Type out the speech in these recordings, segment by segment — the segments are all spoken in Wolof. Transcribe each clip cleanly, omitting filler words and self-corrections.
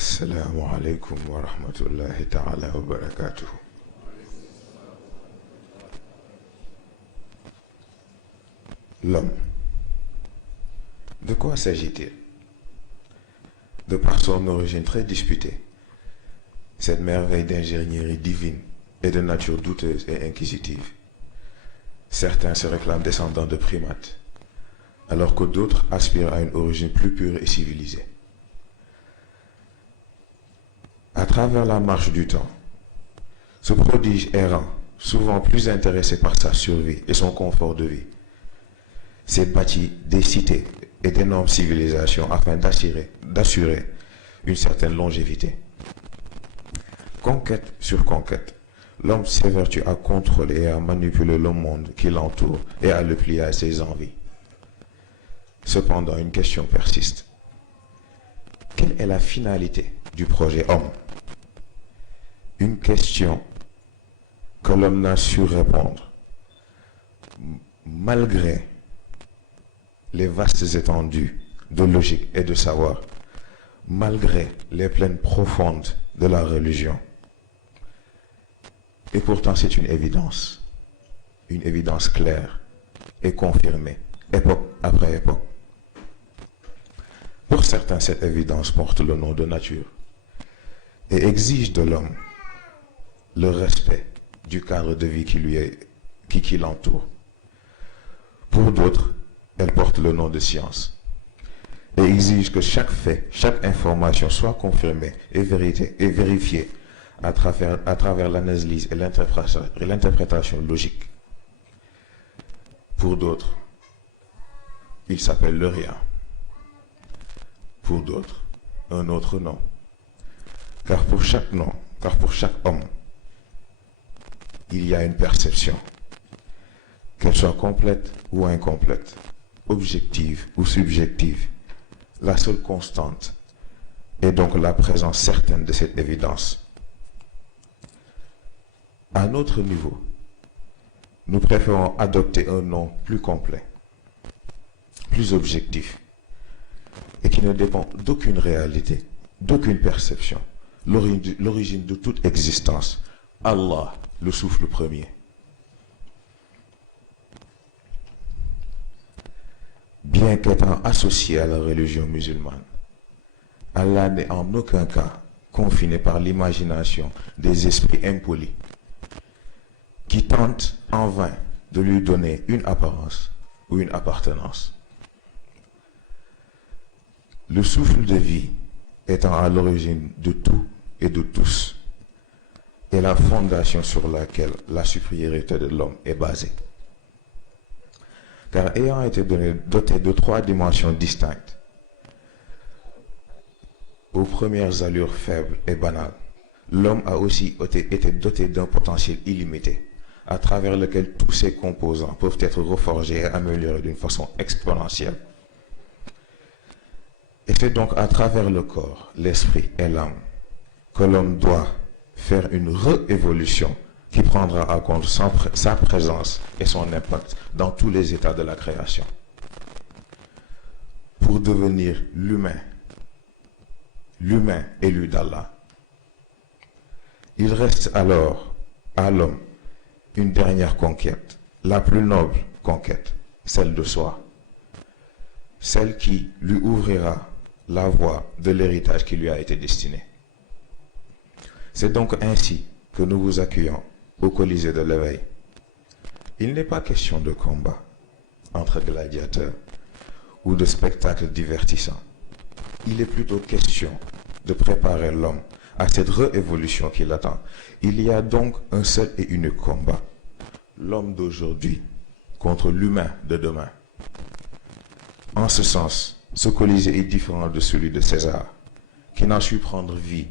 Assalamu alaikum wa rahmatullahi ta'ala wa barakatuh. L'homme. De quoi s'agit-il? De par son origine très disputée, cette merveille d'ingénierie divine et de nature douteuse et inquisitive, certains se réclament descendants de primates, alors que d'autres aspirent à une origine plus pure et civilisée. À travers la marche du temps, ce prodige errant, souvent plus intéressé par sa survie et son confort de vie, s'est bâti des cités et d'énormes civilisations afin d'assurer une certaine longévité. Conquête sur conquête, l'homme s'évertue à contrôler et à manipuler le monde qui l'entoure et à le plier à ses envies. Cependant, une question persiste. Quelle est la finalité du projet homme? Une question que l'homme n'a su répondre, malgré les vastes étendues de logique et de savoir, malgré les plaines profondes de la religion. Et pourtant, c'est une évidence claire et confirmée, époque après époque. Pour certains, cette évidence porte le nom de nature et exige de l'homme le respect du cadre de vie qui l'entoure. Pour d'autres, elle porte le nom de science et exige que chaque fait, chaque information soit confirmée et vérifiée à travers l'analyse et l'interprétation logique. Pour d'autres, il s'appelle le rien. Pour d'autres, un autre nom. Car pour chaque nom, car pour chaque homme, il y a une perception, qu'elle soit complète ou incomplète, objective ou subjective. La seule constante est donc la présence certaine de cette évidence. À notre niveau, nous préférons adopter un nom plus complet, plus objectif, et qui ne dépend d'aucune réalité, d'aucune perception, l'origine de toute existence, Allah, le souffle premier. Bien qu'étant associé à la religion musulmane, Allah n'est en aucun cas confiné par l'imagination des esprits impolis qui tentent en vain de lui donner une apparence ou une appartenance. Le souffle de vie étant à l'origine de tout et de tous, est la fondation sur laquelle la supériorité de l'homme est basée. Car ayant été doté de trois dimensions distinctes, aux premières allures faibles et banales, l'homme a aussi été doté d'un potentiel illimité, à travers lequel tous ses composants peuvent être reforgés et améliorés d'une façon exponentielle. Et c'est donc à travers le corps, l'esprit et l'âme que l'homme doit faire une réévolution qui prendra en compte sa présence et son impact dans tous les états de la création. Pour devenir l'humain élu d'Allah. Il reste alors à l'homme une dernière conquête, la plus noble conquête, celle de soi, celle qui lui ouvrira la voie de l'héritage qui lui a été destiné. C'est donc ainsi que nous vous accueillons au Colisée de l'éveil. Il n'est pas question de combat entre gladiateurs ou de spectacles divertissants. Il est plutôt question de préparer l'homme à cette réévolution qui l'attend. Il y a donc un seul et unique combat, l'homme d'aujourd'hui contre l'humain de demain. En ce sens, ce Colisée est différent de celui de César, qui n'a su prendre vie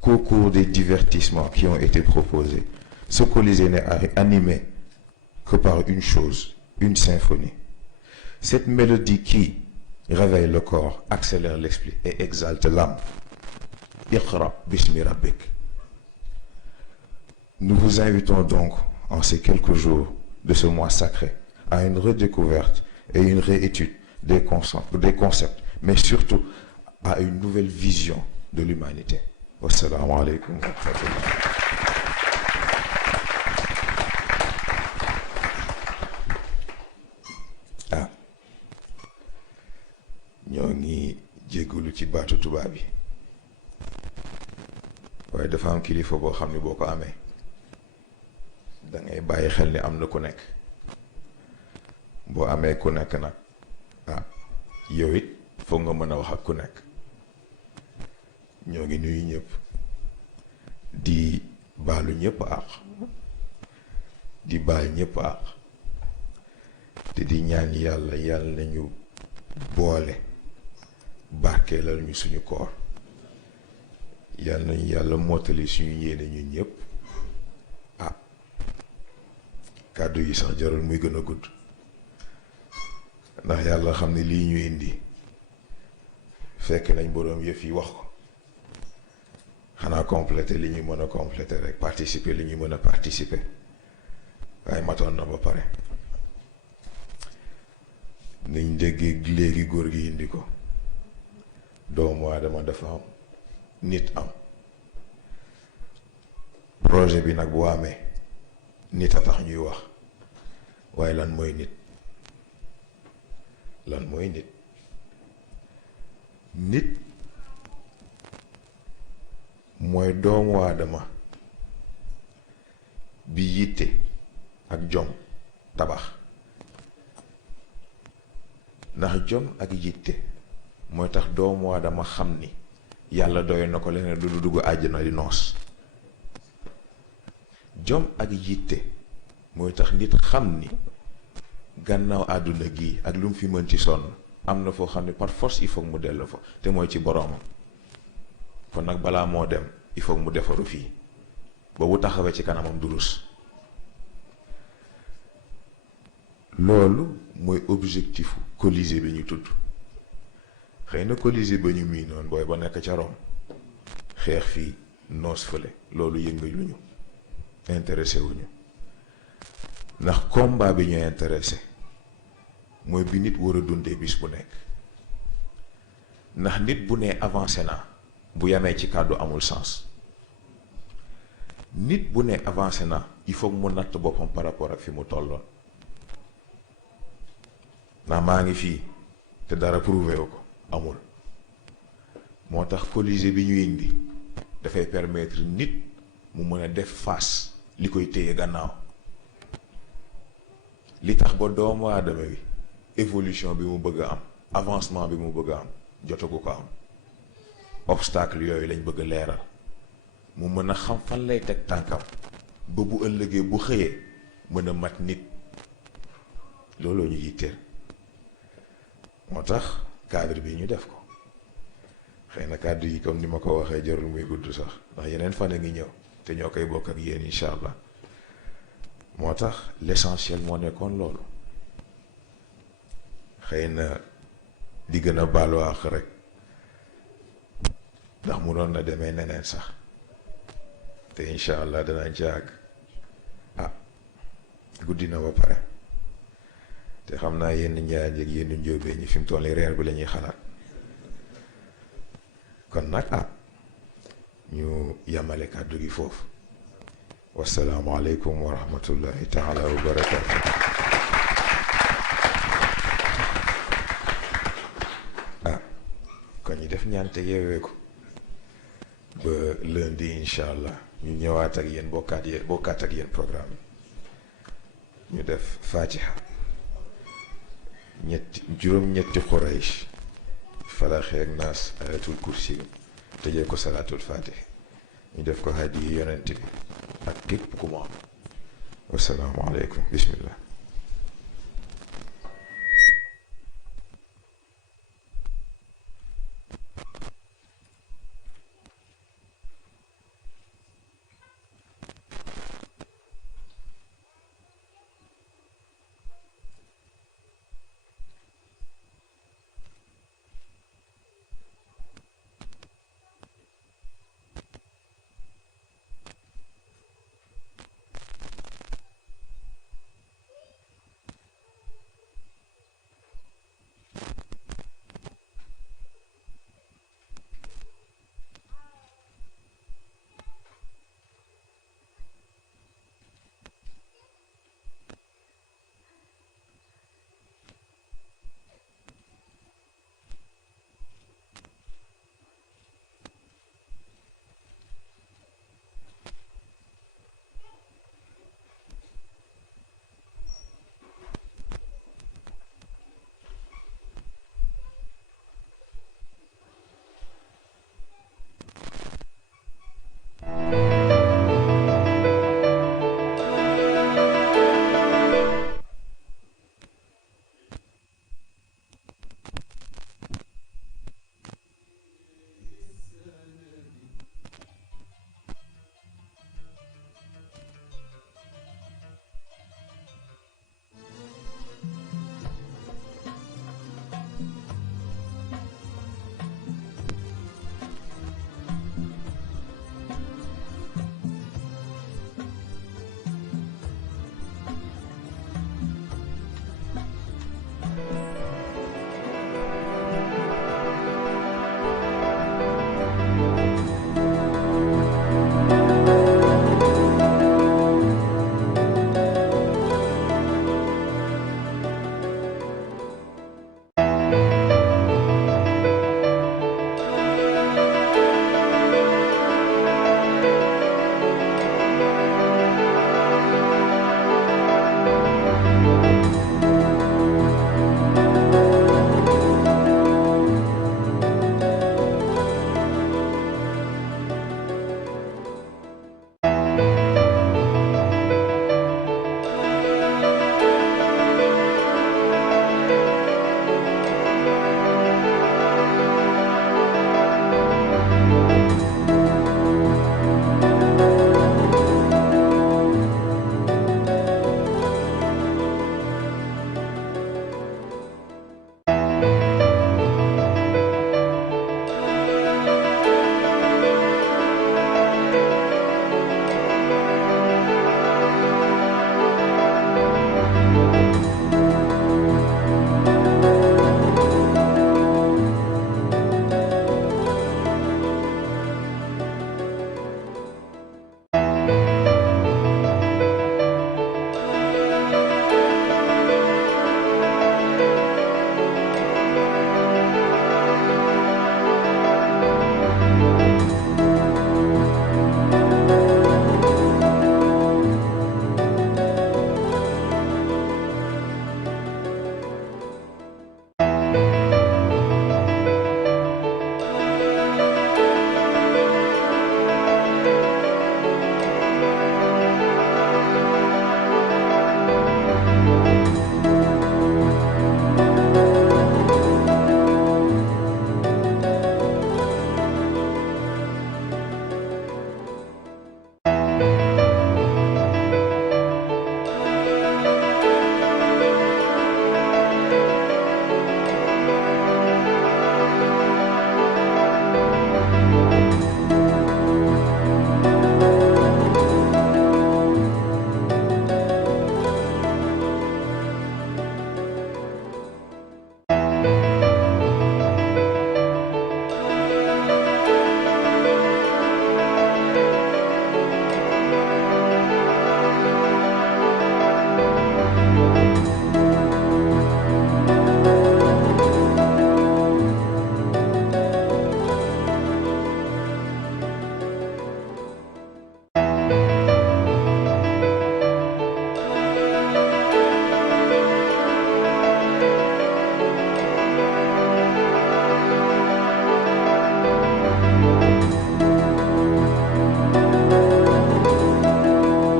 qu'au cours des divertissements qui ont été proposés. Ce Colisée n'est animé que par une chose, une symphonie. Cette mélodie qui réveille le corps, accélère l'esprit et exalte l'âme. Iqra bismi rabbik. Nous vous invitons donc, en ces quelques jours de ce mois sacré, à une redécouverte et une réétude des concepts, mais surtout à une nouvelle vision de l'humanité. Wassalamu alaikum wa rahmatullah. ñoo ngi jégalu ci baatu tubaab yi waaye dafa am kilifa boo xam ne boo ko amee da ngay bàyyi xel ni am na ku nekk boo amee ku nekk nag yow it foog nga mën a wax ak ku nekk. ñoo ngi nuyu ñëpp di baalu ñëpp àq di baal ñëpp àq te di ñaan yàlla nañu boole barkeelal ñu suñu koor nañu yàlla mottali suñu yéene ñu ñëpp. kàddu yi sax jarul muy gën a gudd ndax yàlla xam ne lii ñu indi fekk nañ boroom yëf yi wax ko. xanaa compléter li ñuy mën a compléter rek participer li ñuy mën a participer waaye matoon na ba pare niñ déggee léegi góor gi indi ko doomu aadama dafa am nit am projet bi nag bu amee nit a tax ñuy wax waaye lan mooy nit nit mooy doomu aadama bi yitte ak jom tabax ndax jom ak yitte mooy tax doomu aadama xam ni yàlla doy na ko leneen du dugg àjjana di noos. jom ak yitte mooy tax nit xam ni gannaaw àdduna gi ak lu mu fi mën ci sonn am na foo xam ne par force il faut mu dellu fa te mooy ci boroomam. kon nag balaa moo dem il faut mu defaru fii ba bu taxawee ci kanamam durus. loolu mooy objectifu Colisée bi ñu tudd xëy na Colisée ba ñu mii noonu booy ba nekk ca Rome xeex fii noos fële loolu yëngaluñu intéressé wuñu ndax combat bi ñu intéressé mooy bi nit war a dundee bis bu nekk ndax nit bu nee avancé naa bu yamee ci kàddu amul sens. nit bu ne avancé na il faut mu natt boppam par rapport ak fi mu tolloon ndax maa ngi fii te dara prouvé wu ko amul. moo tax Colisée bi ñu indi dafay permettre nit mu mën a def face li koy téye gannaaw li tax ba doomu aadama bi évolution bi mu bëgg a am avancement bi mu bëgg a am jotagu ko am. obstacle yooyu lañ bëgg a leeral mu mën a xam fan lay teg tànkam ba bu ëllëgee bu xëyee mën a mat nit looloo ñu yitteel. moo tax cadre bi ñu def ko xëy na kàddu yi comme ni ma ko waxee jarul muy gudd sax ndax yeneen fan a ngi ñëw te ñoo koy bokk ak yéen incha allah. moo tax l'essentiel moo nekkoon loolu xëy na di gën a baalu àq rek ndax mu doon na demee neneen sax te incha allah danañ ci àgg. guddi na ba pare te xam naa yenn njaay ak yenn njóobee ñi fi mu toll nii reer bi la ñuy xalaat kon nag ñu yamale kàddu gi foofu. wassalaamu aleykum wa rahmatullahi taala wa barakaatu. kon ñu def ñaante yeewee ko ba lundi incha allah ñu ñëwaat ak yéen bokkaat ak yéen programme bi ñu def fatiha juróom-ñetti Quraysh falaax ak naas ayatul kursi tëjee ko salaatul fatih ñu def ko hadiyi yonent bi ak képp ku mu am. wassalaamu aleykum bismillah.